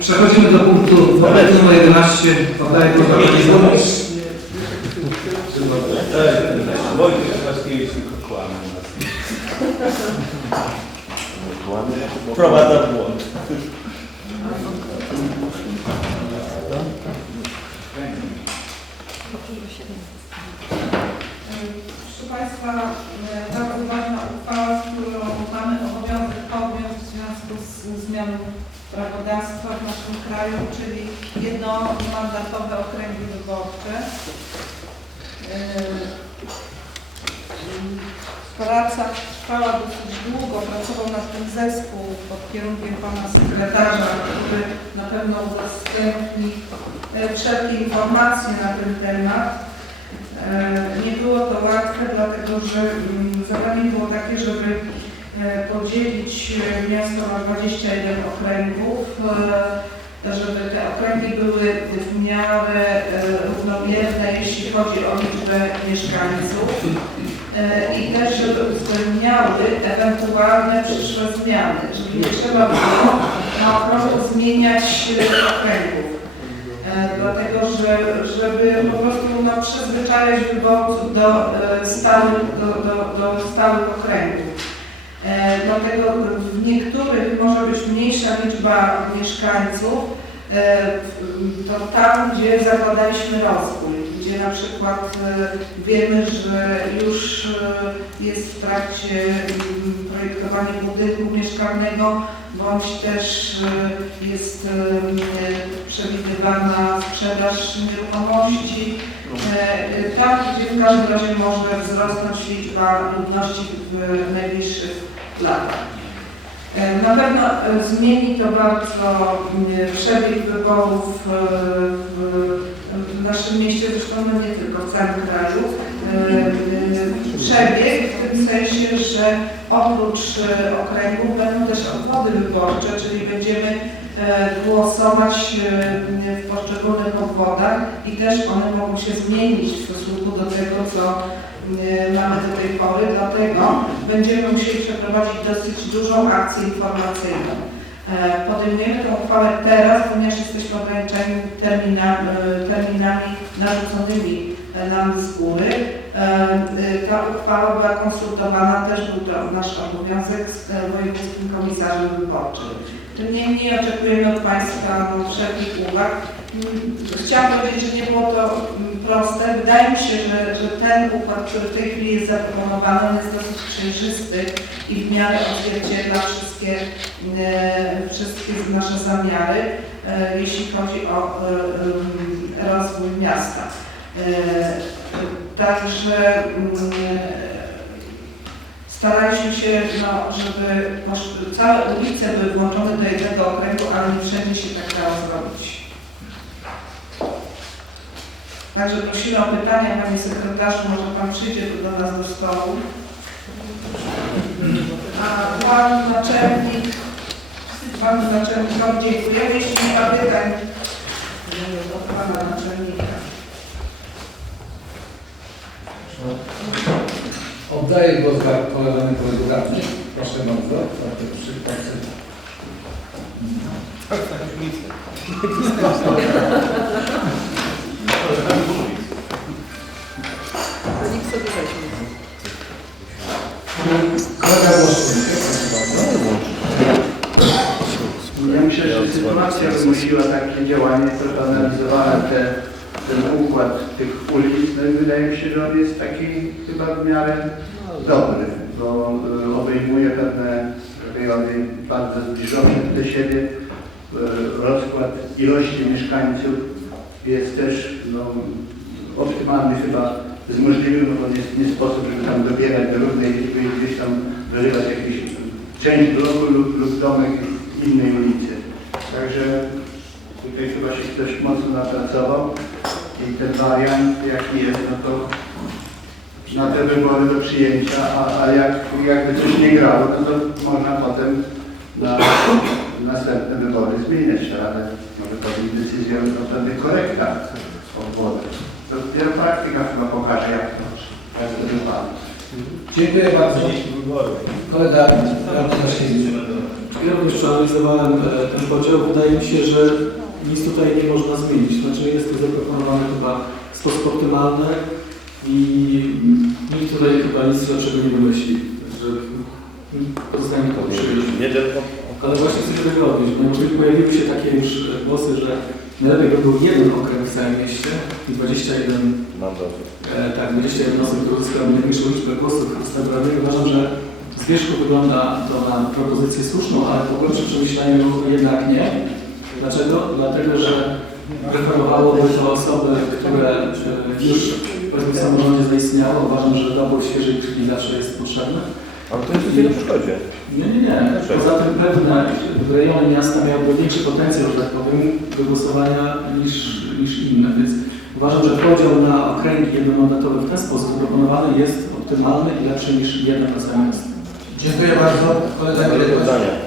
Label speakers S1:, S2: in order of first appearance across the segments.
S1: Przechodzimy do punktu numer 11. Oddaję głos panu burmistrzowi.
S2: Wojciech Waskiewicz tylko kłamie nas. Wprowadza w błąd.
S3: Proszę Państwa, e, bardzo ważna uchwała, którą mamy obowiązek podjąć w związku z zmianą prawodawstwa w naszym kraju, czyli jednomandatowe okręgi wyborcze. E, Praca trwała dosyć długo, pracował nad tym zespół pod kierunkiem pana sekretarza, który na pewno udostępni e, wszelkie informacje na ten temat. E, Nie było to łatwe, dlatego że zadanie było takie, żeby podzielić e, miasto na 21 okręgów, e, żeby te okręgi były w miarę e, równomierne, jeśli chodzi o liczbę mieszkańców e, i też, żeby uwzględniały ewentualne przyszłe zmiany, żeby nie trzeba było na okrągło zmieniać e, okręgów. E, dlatego że żeby po prostu no, przyzwyczajać wyborców do, e, do, do, do stałych okręgów. E, dlatego w niektórych może być mniejsza liczba mieszkańców, e, to tam, gdzie zakładaliśmy rozwój, gdzie na przykład e, wiemy, że już jest w trakcie mm, projektowanie budynku mieszkalnego, bądź też jest przewidywana sprzedaż nieruchomości. Tam, gdzie w każdym razie może wzrosnąć liczba ludności w najbliższych latach. E, Na pewno e, zmieni to bardzo przebieg wyborów e, w naszym mieście, zresztą no nie tylko w całym kraju. Przebieg w tym sensie, że oprócz okręgów będą też obwody wyborcze, czyli będziemy głosować w poszczególnych obwodach i też one mogą się zmienić w stosunku do tego, co mamy do tej pory, dlatego będziemy musieli przeprowadzić dosyć dużą akcję informacyjną. E, Podejmujemy tę uchwałę teraz, ponieważ jesteśmy ograniczeni terminami, terminami narzuconymi e, nam z góry. E, e, Ta uchwała była konsultowana, też był to nasz obowiązek z e, wojewódzkim komisarzem wyborczym. Niemniej oczekujemy od Państwa wszelkich uwag. Chciałam powiedzieć, że nie było to proste. Wydaje mi się, że, że ten układ, który w tej chwili jest zaproponowany, on jest dosyć przejrzysty i w miarę odzwierciedla wszystkie, e, wszystkie nasze zamiary, e, jeśli chodzi o e, rozwój miasta. Także mm, staraliśmy się, no, żeby całe ulice były włączone do jednego okręgu, ale nie wszędzie się tak dało zrobić. Także prosimy o pytania, panie sekretarzu, może pan przyjdzie tu do nas do stołu. A pan naczelnik, panu naczelnikowi dziękujemy, jeśli nie ma pytań do pana naczelnika.
S1: Oddaję głos dla koleżankowi radnych. Proszę bardzo. za te trzy pasy. Kolega Włoszczyk, proszę bardzo.
S4: Ja myślę, że sytuacja wymusiła takie działanie, przeanalizowałem te, ten układ tych ulic, no i wydaje mi się, że on jest taki chyba w miarę dobry, bo y, obejmuje pewne rejony bardzo zbliżone do siebie. Y, Rozkład ilości mieszkańców jest też no, optymalny chyba z możliwym, bo nie, nie sposób, żeby tam dobierać do równej liczby i gdzieś tam wyrywać jakąś część bloku lub, lub domek innej ulicy. Także tutaj chyba się ktoś mocno napracował i ten wariant jaki jest, no to na te wybory do przyjęcia, a, a jak, jakby coś nie grało, no to można potem na następne wybory zmieniać, ale może to być decyzja no, wtedy korekta obwody. To dopiero praktyka chyba pokaże, jak to, jak to wypada.
S1: Dziękuję bardzo. Kolega Zasiewicz.
S5: Ja również przeanalizowałem e, ten podział. Wydaje mi się, że nic tutaj nie można zmienić. Znaczy jest to zaproponowane chyba w sposób optymalny i nikt tutaj chyba nic lepszego nie wymyśli. Także pozostaje mi to przyjąć. Ale właśnie chcę się tego odnieść, bo pojawiły się takie już e, głosy, że najlepiej by był jeden okręg w całym mieście i 21 E, tak, 21 osób, które uzyskały największą liczbę głosów z tego radnego. Uważam, że z wierzchu wygląda to na propozycję słuszną, ale po głębszym przemyśleniu jednak nie. Dlaczego? Dlatego, że preferowałoby to osoby, które e, już powiedzmy w samorządzie zaistniały. Uważam, że dobór świeżej krwi zawsze jest potrzebny.
S6: Ale to jest coś na przeszkodzie.
S5: Nie, nie, nie. Poza tym pewne rejony miasta miałyby większy potencjał, że tak powiem, do głosowania niż, niż inne, więc uważam, że podział na okręgi jednomandatowe w ten sposób proponowany jest optymalny i lepszy niż jeden na całe miasto.
S1: Dziękuję bardzo. Kolega.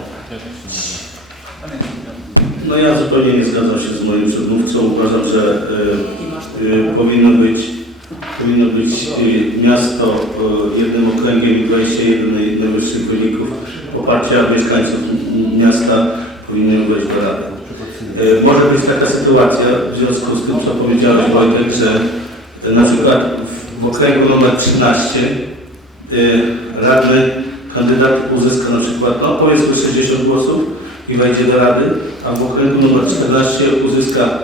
S2: No ja zupełnie nie zgadzam się z moim przedmówcą. Uważam, że y, y, powinno być, powinno być y, miasto y, jednym okręgiem i 21 najwyższych wyników. Poparcia mieszkańców miasta powinny wejść do rady. Y, może być taka sytuacja, w związku z tym, co powiedziałeś Wojtek, że na przykład w, okręgu numer 13 y, radny kandydat uzyska na przykład, no powiedzmy 60 głosów i wejdzie do rady, a w okręgu numer 14 uzyska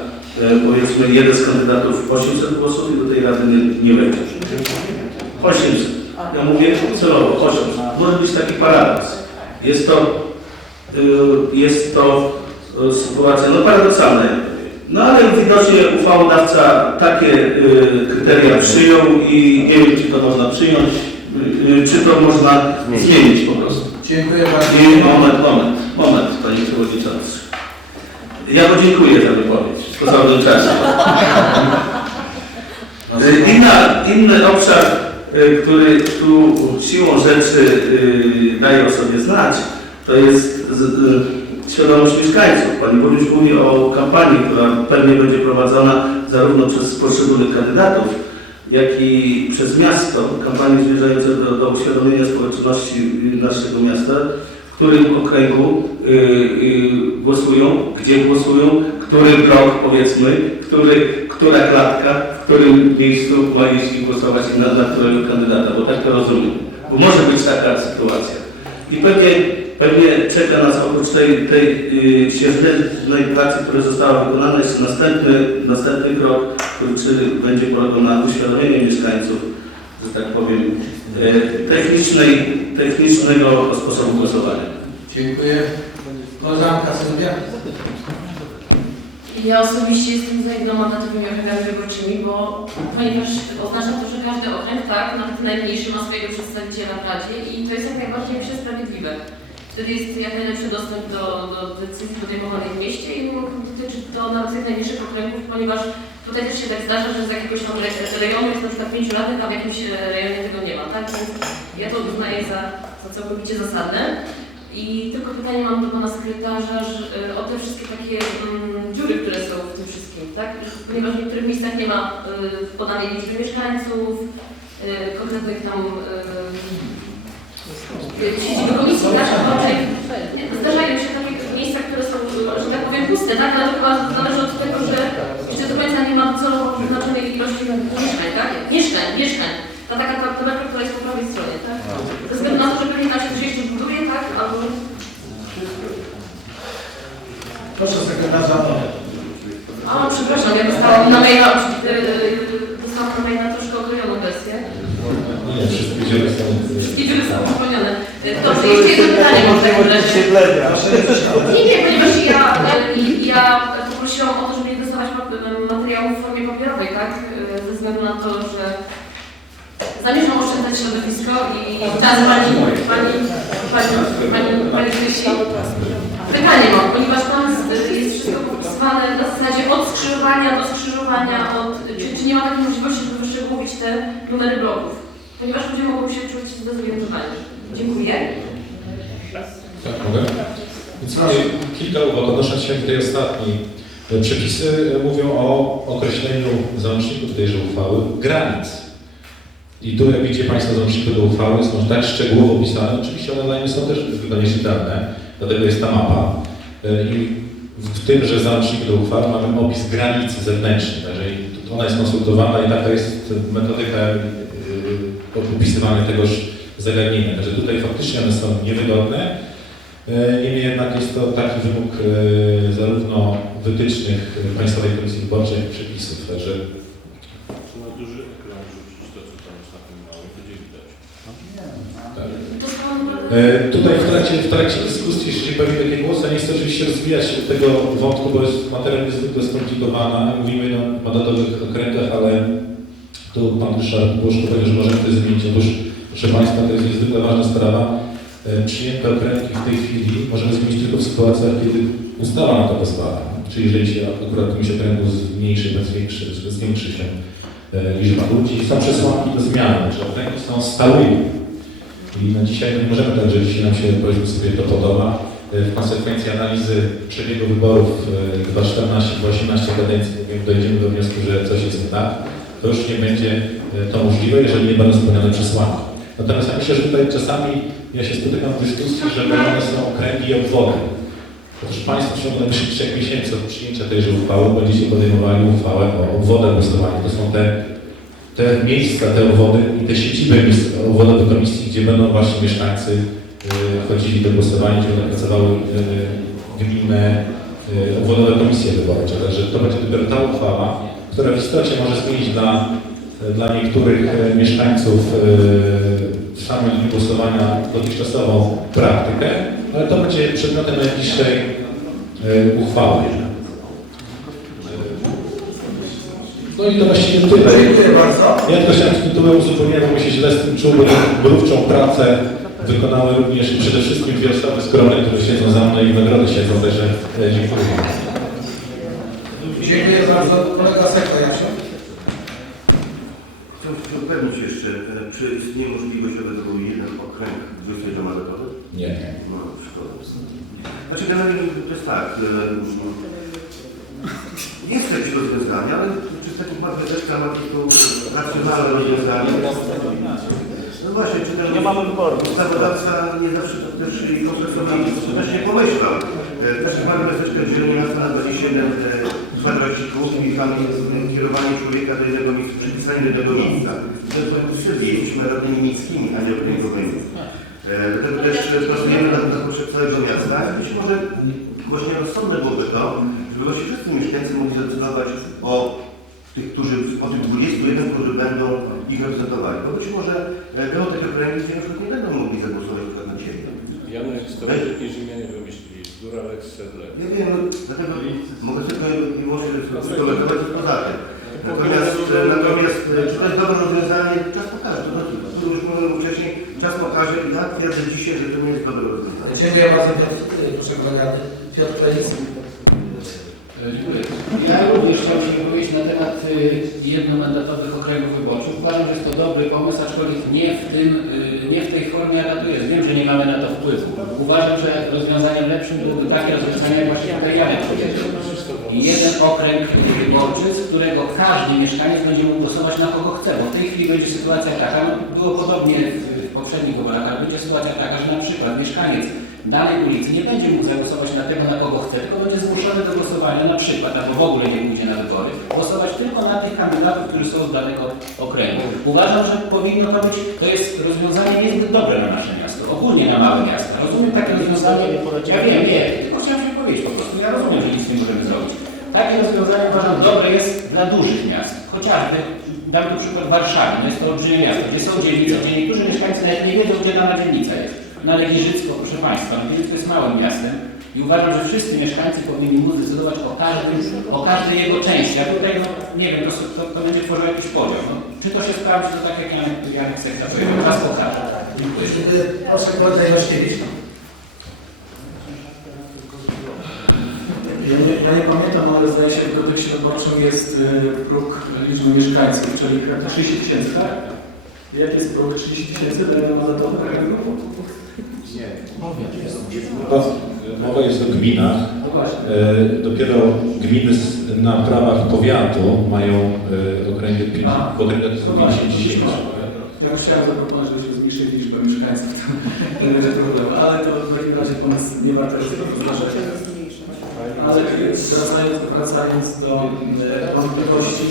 S2: powiedzmy jeden z kandydatów 800 głosów i do tej rady nie, nie wejdzie. 800. Ja mówię celowo 800. Może być taki paradoks. Jest to, y, jest to y, sytuacja no paradoksalna. No ale widocznie uchwałodawca takie y, kryteria przyjął i nie wiem, czy to można przyjąć, czy to można zmienić po prostu.
S1: Dziękuję bardzo.
S2: moment, moment, moment, Panie Przewodniczący. Ja podziękuję za wypowiedź w stosownym czasie. Inna, inny obszar, y, który tu siłą rzeczy y, daje o sobie znać, to jest y, świadomość mieszkańców. Pani Burmistrz mówi o kampanii, która pewnie będzie prowadzona zarówno przez poszczególnych kandydatów, jak i przez miasto, kampanii zmierzające do, do uświadomienia społeczności naszego miasta, którym okręgu y, y, głosują, gdzie głosują, który blok powiedzmy, który, która klatka, w którym miejscu ma jeśli głosować na, na którego kandydata, bo tak to rozumiem. Bo może być taka sytuacja. I pewnie, pewnie czeka nas oprócz tej, tej y, świeżej pracy, która została wykonana, jeszcze następny, następny krok, który będzie polegał na uświadomieniu mieszkańców, że tak powiem, technicznej, technicznego sposobu głosowania.
S1: Dziękuję. Koleżanka Sylwia.
S7: Ja osobiście jestem za jednomandatowymi okręgami wyborczymi, bo ponieważ oznacza to, że każdy okręg, tak, nawet najmniejszy ma swojego przedstawiciela w Radzie i to jest jak najbardziej myślę sprawiedliwe. Wtedy jest jak najlepszy dostęp do, do decyzji podejmowanych w mieście i dotyczy to nawet jak najmniejszych okręgów, ponieważ tutaj też się tak zdarza, że z jakiegoś tam re- rejonu jest na przykład radnych, a w jakimś e, rejonie tego nie ma, tak? Więc ja to uznaję za, za całkowicie zasadne. I tylko pytanie mam do pana sekretarza y, o te wszystkie takie mm, dziury, które są w tym wszystkim, tak? Ponieważ w niektórych miejscach nie ma y, podanej liczby mieszkańców, y, konkretnych tam y, siedziby komisji. Nie, Zdarzają się takie miejsca, które są, że tak powiem, puste, tak? Ale to chyba zależy od tego, że jeszcze do końca nie ma docelowo wyznaczonej ilości mieszkań, tak? Mieszkań, mieszkań. Ta taka ta tabelka, która jest po prawej stronie, tak? Ze względu na to, że pewnie tam się jeszcze buduje, tak? Albo
S1: Proszę sekretarza.
S7: A, przepraszam, ja dostałam na maila, y, y, dostałam na maila troszkę okrojoną wersję.
S6: Nie, wszystkie dziury są.
S7: Wszystkie dziury są uzupełnione. Y, Dobrze, jeszcze jedno pytanie mam.
S1: Proszę nie
S7: nie, ponieważ ja, ja poprosiłam o to, żeby nie dostawać ma- materiałów w formie papierowej, tak? Y, Ze względu na to, że zamierzam oszczędzać środowisko i czas pani, pani, pani, pani, pani Krysi. Pytanie mam, ponieważ tam jest, jest wszystko popisywane na zasadzie od skrzyżowania do skrzyżowania, od, czy, czy nie ma takiej możliwości, żeby wyszczegółowić te numery bloków? Ponieważ ludzie mogą się czuć zdezorientowani. Dziękuję.
S6: Tak, mogę? Więc mam kilka uwag odnosząc się do tej ostatniej. Przepisy mówią o określeniu w załączniku tejże uchwały granic. I tu, jak widzicie Państwo w załączniku do uchwały, są tak szczegółowo opisane. Oczywiście one dla mnie są też chyba nieczytelne. Dlatego jest ta mapa. E, I w tymże załączniku do uchwały mamy opis granicy zewnętrznej, także ona jest konsultowana i taka jest metodyka opisywania tegoż zagadnienia. Także tutaj faktycznie one są niewygodne. E, Niemniej jednak jest to taki wymóg e, zarówno wytycznych Państwowej Komisji Wyborczej, jak i przepisów. Także
S8: Na duży ekran rzucić to, co tam jest na tym małym, będzie widać.
S6: tak. E, Tutaj w trakcie, w trakcie dyskusji, jeśli pojawi takie głosy, nie chcę oczywiście rozwijać tego wątku, bo jest materia niezwykle skomplikowana. Mówimy o mandatowych okręgach, ale tu Pan Ryszard Błoszko powiedział, że możemy to zmienić. Otóż, proszę Państwa, to jest niezwykle ważna sprawa. E, Przyjęte okręgi w tej chwili możemy zmienić tylko w sytuacjach, kiedy ustawa na to pozwala. Czyli jeżeli się akurat którymś okręgu zmniejszy, zwiększy, zwiększy się e, liczba ludzi, są przesłanki do zmiany, że okręgi są stałymi. I na dzisiaj nie możemy tak, że dzisiaj nam się powiedzmy sobie to podoba. E, W konsekwencji analizy przebiegu wyborów e, 2014-2018 kadencji dojdziemy do wniosku, że coś jest nie tak, to już nie będzie to możliwe, jeżeli nie będą spełnione przesłanki. Natomiast ja myślę, że tutaj czasami ja się spotykam w dyskusji, że wybrane są okręgi i obwody. Otóż Państwo w ciągu najbliższych trzech miesięcy od przyjęcia tejże uchwały będziecie podejmowali uchwałę o obwodach głosowania. To są te te miejsca, te obwody i te siedziby obwodowych komisji, gdzie będą właśnie mieszkańcy y, chodzili do głosowania, gdzie będą pracowały y, gminne y, obwodowe komisje wyborcze. Także to będzie dopiero ta uchwała, która w istocie może zmienić dla, dla niektórych y, mieszkańców y, samym dniu głosowania dotychczasową praktykę, ale to będzie przedmiotem najbliższej y, uchwały. No i to właściwie tyle.
S1: Dziękuję bardzo.
S6: Ja tylko chciałem tytułem uzupełnienia, bo mi się źle z tym czuł, bo mrówczą pracę wykonały również przede wszystkim dwie osoby skromne, które siedzą za mną i nagrody siedzą, także e, dziękuję.
S1: Dziękuję bardzo. Kolega Sekwa, Jasiu.
S9: Chciałbym się upewnić jeszcze, e, czy istnieje możliwość, aby to był okręg 20 mandatowy?
S6: Nie.
S9: No, szkoda. Znaczy generalnie to jest tak, e, jest jakieś rozwiązanie, ale czy z takich marketeczka ma tylko racjonalne rozwiązanie? No właśnie, czy ten nie mamy wyboru. Ustawodawca nie zawsze to też i kompleksowo też nie pomyślał. E, Też mamy meseczkę dzielenia miasta na 27 e, kwadracików i tam jest e, kierowanie człowieka do jednego miejsca, przypisanie do jednego miejsca. To jest potrzeby, jesteśmy radnymi miejskimi, a nie okręgowymi. E, Dlatego też e, pracujemy nad, nad potrzeb całego miasta. Być może właśnie rozsądne byłoby to, żeby właśnie wszyscy mieszkańcy mogli zdecydować o tych, którzy, o tych 21, którzy będą ich reprezentowali. Bo być może będą takie okręgi, gdzie na przykład nie będą mogli zagłosować na przykład na Ciebie.
S8: Janek Stołeczek i Rzymianie wymyślili. Dura Lex Sedle.
S9: Ja wiem, no, dlatego mogę tylko i wyłącznie komentować poza tym. Natomiast, natomiast e, czy to jest dobre rozwiązanie, czas pokaże. To, to już mówiłem wcześniej, czas pokaże i ja twierdzę dzisiaj, że to nie jest dobre rozwiązanie.
S1: Dziękuję bardzo. Piotr, y, Proszę kolega Piotr Felicki.
S10: Dziękuję. Ja również chciałbym się wypowiedzieć na temat y, jednomandatowych okręgów wyborczych. Uważam, że jest to dobry pomysł, aczkolwiek nie w, tym, nie w tej formie, jaka tu jest. Wiem, że nie mamy na to wpływu. Uważam, że rozwiązaniem lepszym byłoby takie rozwiązanie, jak właśnie tutaj powiedział. Jeden okręg wyborczy, z którego każdy mieszkaniec będzie mógł głosować na kogo chce, bo w tej chwili będzie sytuacja taka, no było podobnie w poprzednich ale będzie sytuacja taka, że na przykład mieszkaniec danej ulicy nie będzie mógł zagłosować na tego, na kogo chce, tylko będzie zmuszony do głosowania na przykład, albo w ogóle nie pójdzie na wybory, głosować tylko na tych kandydatów, którzy są z danego okręgu. Uważam, że powinno to być, to jest rozwiązanie niezbyt dobre na nasze miasto, ogólnie na małe miasta. Rozumiem takie rozwiązanie, ja wiem, nie, tylko chciałem się powiedzieć po prostu, ja rozumiem, że nic nie możemy zrobić. Takie rozwiązanie uważam dobre jest dla dużych miast, chociażby dam tu przykład Warszawy, no jest to olbrzymie miasto, gdzie są dzielnice, gdzie niektórzy mieszkańcy nawet nie wiedzą, gdzie dana dzielnica jest. Na Legiżycko, proszę Państwa, Legiżycko jest małym miastem i uważam, że wszyscy mieszkańcy powinni móc decydować o każdym, o każdej jego części. A tutaj, no, nie wiem, to, to, to będzie tworzył jakiś podział. No, czy to się sprawdzi, to tak jak Janek, Janek Sekta powiedział, czas pokaże. Dziękuję.
S1: Proszę Iwaszkiewicz.
S5: Ja nie, ja nie pamiętam, ale zdaje się, wyborczym jest y, próg liczby mieszkańców, czyli 30 tysięcy, tak? Jaki jest próg 30 tysięcy dla jednomandatowych okręgów?
S6: No, Mowa jest o gminach.
S5: No właśnie.
S6: E, Dopiero gminy na prawach powiatu mają e,
S5: No właśnie,
S6: 50
S5: no. Ja chciałem zaproponować, żebyśmy zmniejszyli liczbę mieszkańców, to nie będzie problemu, ale to w takim razie pomysł nie warto jest zdarzenia. Ale wracając, wracając do e, wątpliwości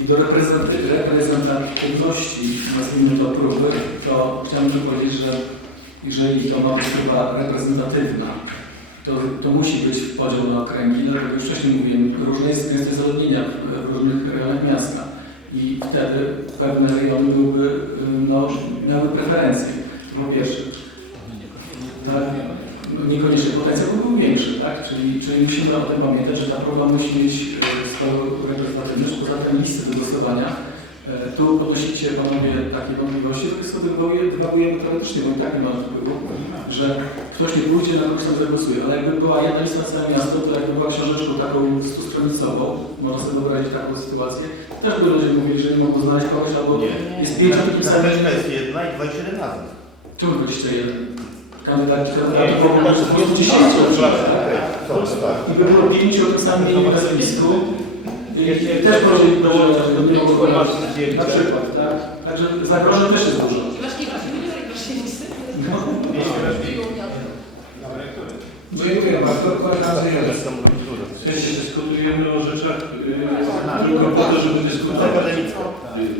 S5: i do reprezentaty- reprezentatywności, nazwijmy to próby, to chciałbym powiedzieć, że jeżeli to ma być próba reprezentatywna, to, to musi być podział na okręgi, dlatego już wcześniej mówiłem, różne jest gęstość zaludnienia w, różnych rejonach miasta i wtedy pewne rejony byłyby, y, no, miały preferencje, po pierwsze. Tak, no, niekoniecznie potencjał by był większy, tak? Czyli, czyli musimy o tym pamiętać, że ta próba musi mieć y, swoją reprezentatywność, poza tym listy do głosowania. E, Tu podnosicie panowie takie wątpliwości, to jest dywagujemy teoretycznie, bo i tak nie ma wpływu, że ktoś nie pójdzie na kogoś tam zagłosuje, ale jakby była jedna lista na całe miasto, to jakby była książeczką taką stronicową, można sobie wyobrazić taką sytuację, też by ludzie mówili, że nie mogą znaleźć kogoś, albo jest pięć o takim samym.
S9: Jest jedna i 27 razem.
S5: Czemu 21? Kandydaci, kandydatów mogą być po prostu 10 oczywiście, tak?
S9: tak.
S5: I by było pięciu o tym samym imieniu i nazwisku. I i też prosi dołożyć do tego na przykład, tak? Także zagrożeń też jest dużo.
S7: Właśnie, właśnie,
S5: No.
S1: Dziękuję bardzo.
S8: Sensie dyskutujemy o rzeczach y, tylko po to, żeby dyskutować.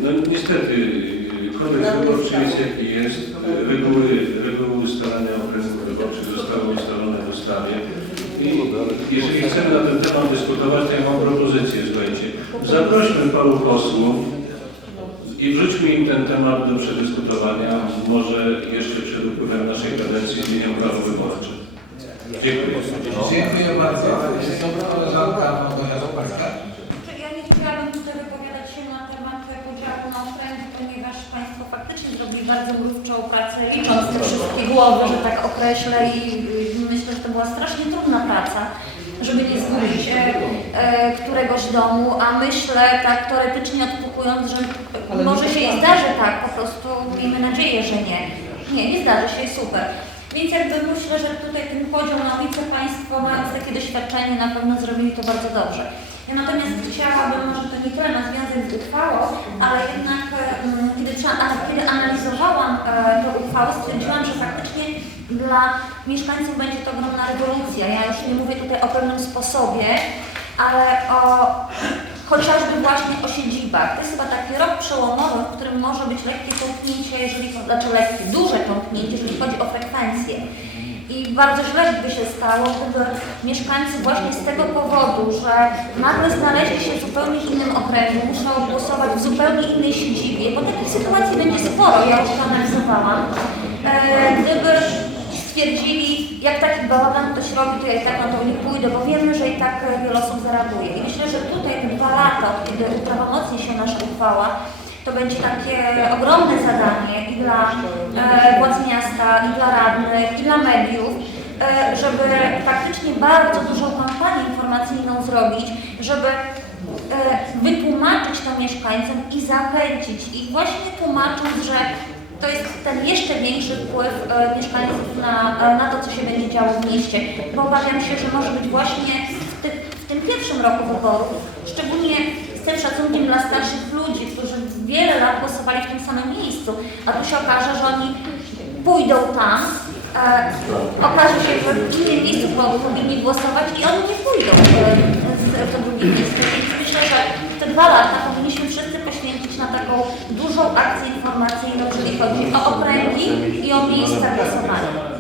S8: No niestety y, kodeks wyborczy jest jaki jest. Y, Reguły, reguły ustalania okręgów wyborczych zostały ustalone w ustawie. I jeżeli chcemy na ten temat dyskutować, to ja mam propozycję, słuchajcie. Zaprośmy paru posłów i wrzućmy im ten temat do przedyskutowania. Może jeszcze przed upływem naszej kadencji zmienią prawo wyborcze. Dziękuję.
S1: Dziękuję bardzo. Koleżanka Małgorzata Żoparska.
S11: Czy Ja nie chciałabym tutaj wypowiadać się na temat podziału na okręgi, ponieważ Państwo faktycznie zrobili bardzo mrówczą pracę, licząc te wszystkie głowy, że tak określę i że to była strasznie trudna praca, żeby nie zgubić e, e, któregoś domu, a myślę tak teoretycznie odpukując, że może się i zdarzy tak, po prostu miejmy nadzieję, że nie. Nie, nie zdarzy się, super. Więc jakby myślę, że tutaj ten podział na ulicę Państwo mając takie doświadczenie na pewno zrobili to bardzo dobrze. Ja natomiast chciałabym, może to nie tyle na związek z uchwałą, ale jednak mm, kiedy, a, kiedy analizowałam e, tę uchwałę, stwierdziłam, że faktycznie dla mieszkańców będzie to ogromna rewolucja. Ja już nie mówię tutaj o pewnym sposobie, ale o chociażby właśnie o siedzibach. To jest chyba taki rok przełomowy, w którym może być lekkie tąpnięcie, jeżeli znaczy lekkie, duże tąpnięcie, jeżeli chodzi o frekwencję. I bardzo źle by się stało, gdyby mieszkańcy właśnie z tego powodu, że nagle znaleźli się w zupełnie innym okręgu, muszą głosować w zupełnie innej siedzibie, bo takich sytuacji będzie sporo, ja już to analizowałam. E, gdyby stwierdzili, jak taki bałagan ktoś robi, to ja i tak na to nie pójdę, bo wiemy, że i tak e, wiele osób zareaguje. I myślę, że tutaj te dwa lata, od kiedy uprawomocni się nasza uchwała, to będzie takie ogromne zadanie i dla e, władz miasta, i dla radnych, i dla mediów, e, żeby faktycznie bardzo dużą kampanię informacyjną zrobić, żeby e, wytłumaczyć to mieszkańcom i zachęcić ich właśnie tłumacząc, że to jest ten jeszcze większy wpływ e, mieszkańców na, e, na to, co się będzie działo w mieście. Bo obawiam się, że może być właśnie w, ty, w tym pierwszym roku wyborów, szczególnie z tym szacunkiem dla starszych ludzi, którzy wiele lat głosowali w tym samym miejscu, a tu się okaże, że oni pójdą tam, e, okaże się, że w innym miejscu po- powinni głosować i oni nie pójdą e, w to drugie miejsce. Więc myślę, że te dwa lata powinniśmy wszyscy poświęcić na taką akcję informacyjną, jeżeli chodzi o okręgi i o miejsca głosowania.